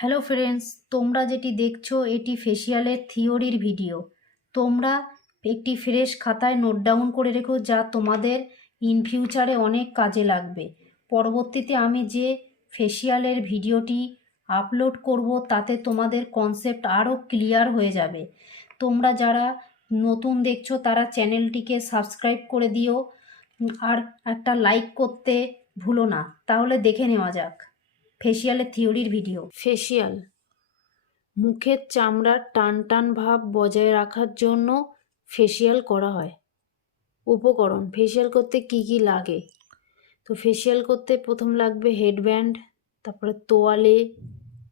Hello friends, তোমরা যেটি দেখছো এটি ফেসিয়ালের থিওরির ভিডিও। তোমরা একটি ফ্রেশ খাতায় নোট ডাউন করে রেখো, যা তোমাদের ইন ফিউচারে অনেক কাজে লাগবে। পরবর্তীতে আমি যে ফেসিয়ালের ভিডিওটি আপলোড করব তাতে তোমাদের কনসেপ্ট আরও ক্লিয়ার হয়ে যাবে। তোমরা যারা নতুন দেখছো তারা চ্যানেলটিকে সাবস্ক্রাইব করে দিও আর একটা লাইক করতে ভুলো না। তাহলে দেখে নেওয়া যাক ফেসিয়ালের থিওরির ভিডিও। ফেসিয়াল মুখের চামড়ার টান টান ভাব বজায় রাখার জন্য ফেসিয়াল করা হয়। উপকরণ: ফেসিয়াল করতে কি কি লাগে? তো ফেসিয়াল করতে প্রথম লাগবে হেডব্যান্ড, তারপরে তোয়ালে,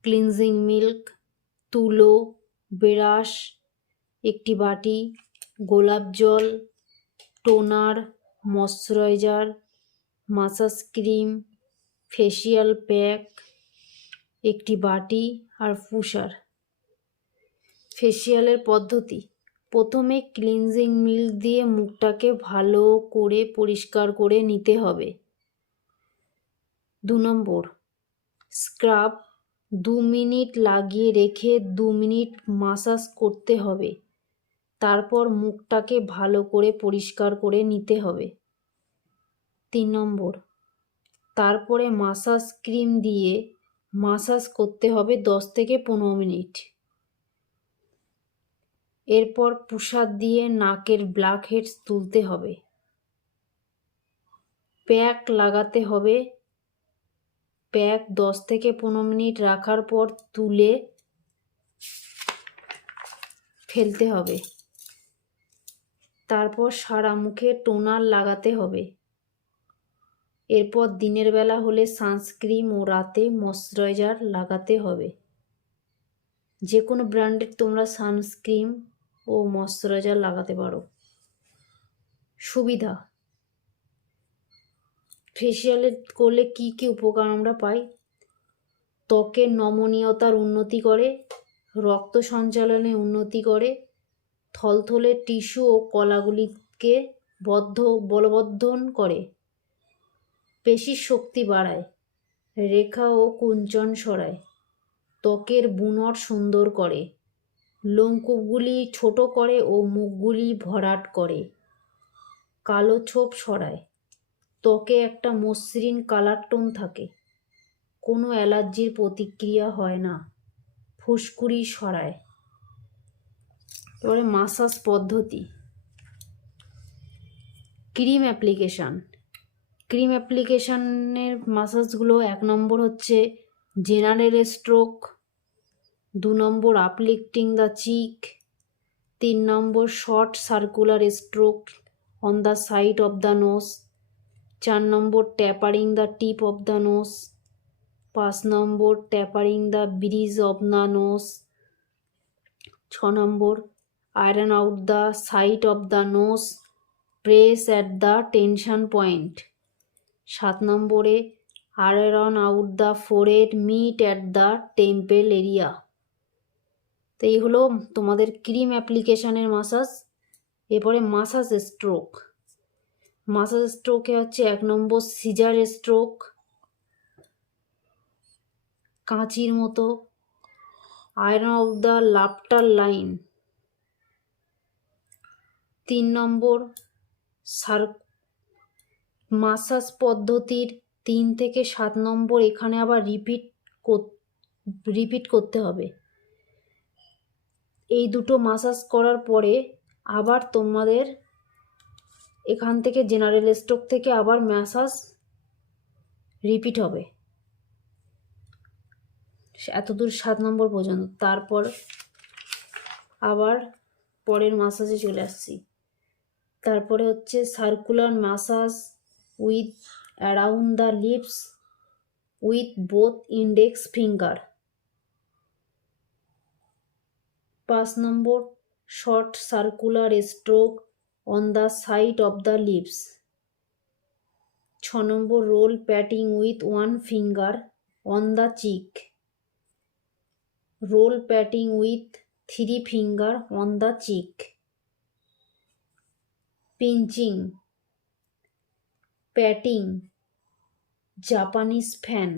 ক্লিনজিং মিল্ক, তুলো, ব্রাশ, একটি বাটি, গোলাপ জল, toner, moisturiser, massage cream, facial pack, একটি বাটি আর পুষার। ফেসিয়ালের পদ্ধতি: প্রথমে ক্লিনজিং মিল্ক দিয়ে মুখটাকে ভালো করে পরিষ্কার করে নিতে হবে। 2 নম্বর, স্ক্রাব 2 মিনিট লাগিয়ে রেখে 2 মিনিট মাসাজ করতে হবে। তারপর মুখটাকে ভালো করে পরিষ্কার করে নিতে হবে। 3 নম্বর, তারপরে মাসাজ ক্রিম দিয়ে মাসাজ করতে হবে 10 থেকে 15 মিনিট। এরপর পুষার দিয়ে নাকের ব্ল্যাক হেডস তুলতে হবে। প্যাক লাগাতে হবে। প্যাক 10 থেকে 15 মিনিট রাখার পর তুলে ফেলতে হবে। তারপর সারা মুখে টোনার লাগাতে হবে। এরপর দিনের বেলা হলে সানস্ক্রিন ও রাতে ময়শ্চারাইজার লাগাতে হবে। যে কোনো ব্র্যান্ডের তোমরা সানস্ক্রিন ও ময়শ্চারাইজার লাগাতে পারো। সুবিধা: ফেসিয়ালে করলে কি কি উপকার আমরা পাই? ত্বকের নমনীয়তার উন্নতি করে, রক্ত সঞ্চালনে উন্নতি করে, থলথলে টিস্যু ও কলাগুলিকে বলবর্ধন করে, পেশির শক্তি বাড়ায়, রেখা ও কুঞ্চন সরায়, ত্বকের বুনট সুন্দর করে, লোমকূপগুলি ছোট করে ও মুখগুলি ভরাট করে, কালো ছোপ সরায়, ত্বকে একটা মসৃণ কালার টোন থাকে, কোনো অ্যালার্জির প্রতিক্রিয়া হয় না, ফুসকুড়ি সরায়। এবারে মাসাজ পদ্ধতি। ক্রিম অ্যাপ্লিকেশনের মাসাজগুলো: 1 নম্বর হচ্ছে general stroke, 2 number uplifting the cheek, 3 number short circular stroke on the side of the nose, 4 number tapering the tip of the nose, 5 number tapering the bridge of the nose, 6 number iron out the side of the nose, press at the tension point, 7 নম্বরে iron out the forehead meet at the temple area. তো এই হলো তোমাদের cream অ্যাপ্লিকেশনের massage. এরপরে massage স্ট্রোকে হচ্ছে 1 নম্বর caesar stroke, কাঁচির মতো, iron out the laughter line. 3 number massage পদ্ধতির 3 থেকে 7 নম্বর এখানে আবার রিপিট করতে হবে। এই দুটো মাসাজ করার পরে আবার তোমাদের এখান থেকে জেনারেল স্ট্রোক থেকে আবার ম্যাসাজ রিপিট হবে, এতদূর 7 নম্বর পর্যন্ত। তারপর আবার পরের মাসাজে চলে আসছি। তারপরে হচ্ছে circular massage with around the lips with both index finger. 5 নম্বর short circular stroke on the side of the lips. 6 নম্বর roll patting with 1 finger on the cheek, roll patting with 3 finger on the cheek. Pinching, patting, Japanese fan,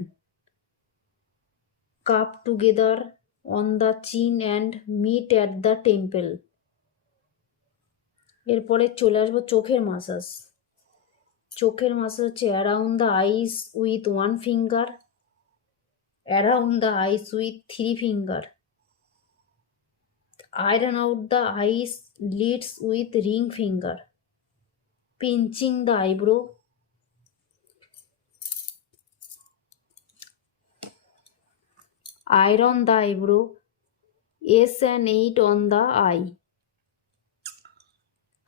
cup together on the chin and meet at the temple. এরপরে চলে আসবো চোখের massage. চোখের massage হচ্ছে around the eyes with 1 finger, around the eyes with 3 finger, iron out the eyes lids with ring finger, pinching the eyebrow, iron the eyebrow, S and 8 on the eye,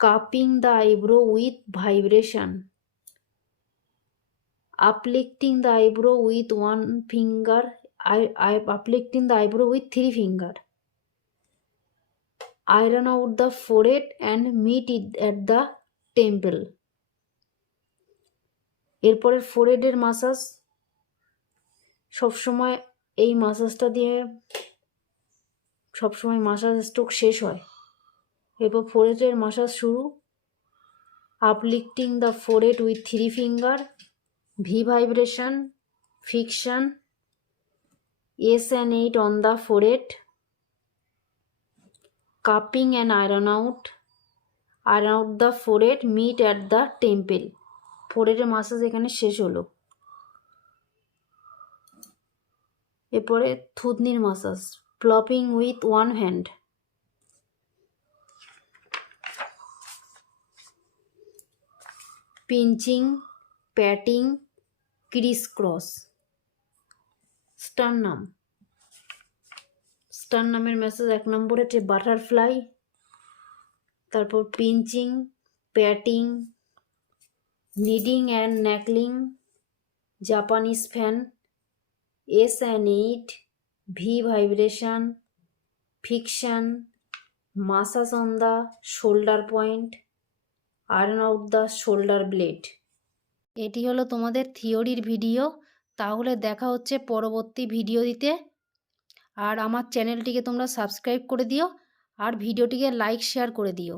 cupping the eyebrow with vibration, uplifting the eyebrow with 1 finger, uplifting the eyebrow with 3 finger, iron out the forehead and meet it at the temple. এরপরের ফোরহেডের massage, সবসময় এই মাসাজটা দিয়ে সবসময় massage stroke শেষ হয়। এরপর ফোরহেডের massage শুরু। Uplifting the forehead with 3 finger, V vibration, fiction, S and 8 on the forehead, cupping and iron out the forehead, meet at the temple. ফোরহেডের মাসাজ এখানে শেষ হলো। এরপরে থুতনির massage, plopping with 1 hand, pinching, patting, criss cross. স্টারনামের massage 1 নম্বরে হচ্ছে butterfly, তারপর pinching, patting, kneading and knuckling, Japanese fan, S and 8, V vibration, friction, massage on the shoulder point, iron out the shoulder blade. এটি হলো তোমাদের থিওরির video. তাহলে দেখা হচ্ছে পরবর্তী ভিডিও দিতে। আর আমার চ্যানেলটিকে তোমরা সাবস্ক্রাইব করে দিও আর ভিডিওটিকে লাইক শেয়ার করে দিও।